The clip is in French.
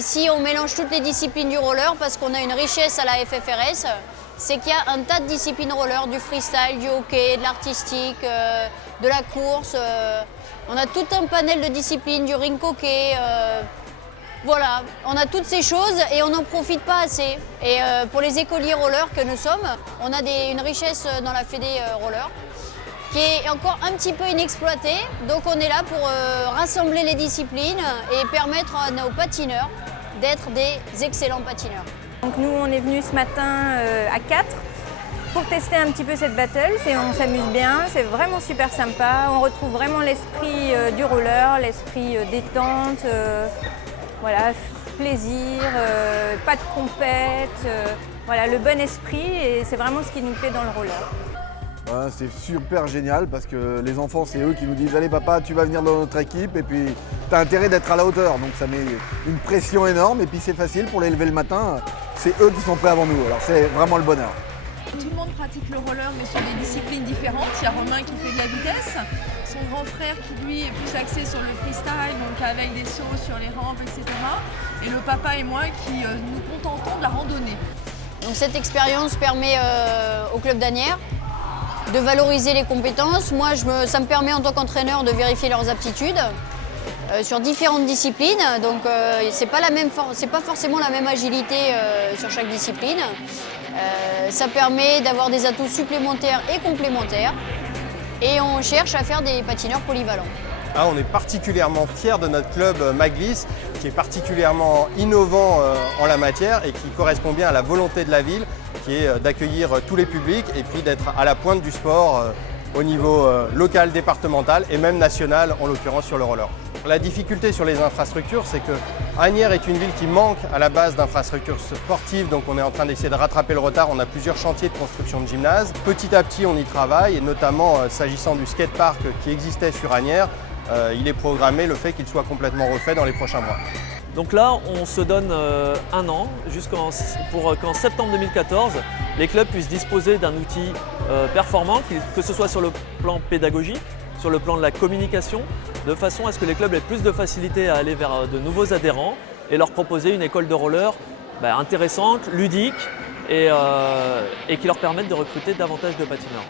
Ici, on mélange toutes les disciplines du roller parce qu'on a une richesse à la FFRS. C'est qu'il y a un tas de disciplines roller, du freestyle, du hockey, de l'artistique, de la course. On a tout un panel de disciplines, du ring hockey. Voilà, on a toutes ces choses et on n'en profite pas assez. Et pour les écoliers roller que nous sommes, on a une richesse dans la Fédé roller qui est encore un petit peu inexploitée. Donc on est là pour rassembler les disciplines et permettre à nos patineurs d'être des excellents patineurs. Donc nous, on est venus ce matin à 4 pour tester un petit peu cette battle. On s'amuse bien, c'est vraiment super sympa. On retrouve vraiment l'esprit du roller, l'esprit détente. Voilà, plaisir, pas de compète, voilà, le bon esprit et c'est vraiment ce qui nous plaît dans le roller. Ouais, c'est super génial parce que les enfants, c'est eux qui nous disent « Allez papa, tu vas venir dans notre équipe » et puis tu as intérêt d'être à la hauteur. Donc ça met une pression énorme et puis c'est facile pour les lever le matin. C'est eux qui sont prêts avant nous, alors c'est vraiment le bonheur. Tout le monde pratique le roller mais sur des disciplines différentes. Il y a Romain qui fait de la vitesse, son grand frère qui lui est plus axé sur le freestyle, donc avec des sauts sur les rampes, etc. Et le papa et moi qui nous contentons de la randonnée. Donc cette expérience permet au club d'Asnières de valoriser les compétences. Moi, ça me permet en tant qu'entraîneur de vérifier leurs aptitudes sur différentes disciplines. Donc c'est pas forcément la même agilité sur chaque discipline. Ça permet d'avoir des atouts supplémentaires et complémentaires. Et on cherche à faire des patineurs polyvalents. On est particulièrement fiers de notre club Maglis, qui est particulièrement innovant en la matière et qui correspond bien à la volonté de la ville, qui est d'accueillir tous les publics et puis d'être à la pointe du sport au niveau local, départemental et même national, en l'occurrence sur le roller. La difficulté sur les infrastructures, c'est que Asnières est une ville qui manque à la base d'infrastructures sportives, donc on est en train d'essayer de rattraper le retard. On a plusieurs chantiers de construction de gymnases. Petit à petit, on y travaille, et notamment s'agissant du skatepark qui existait sur Asnières, il est programmé le fait qu'il soit complètement refait dans les prochains mois. Donc là, on se donne un an pour qu'en septembre 2014, les clubs puissent disposer d'un outil performant, que ce soit sur le plan pédagogique, sur le plan de la communication, de façon à ce que les clubs aient plus de facilité à aller vers de nouveaux adhérents et leur proposer une école de roller intéressante, ludique et qui leur permette de recruter davantage de patineurs.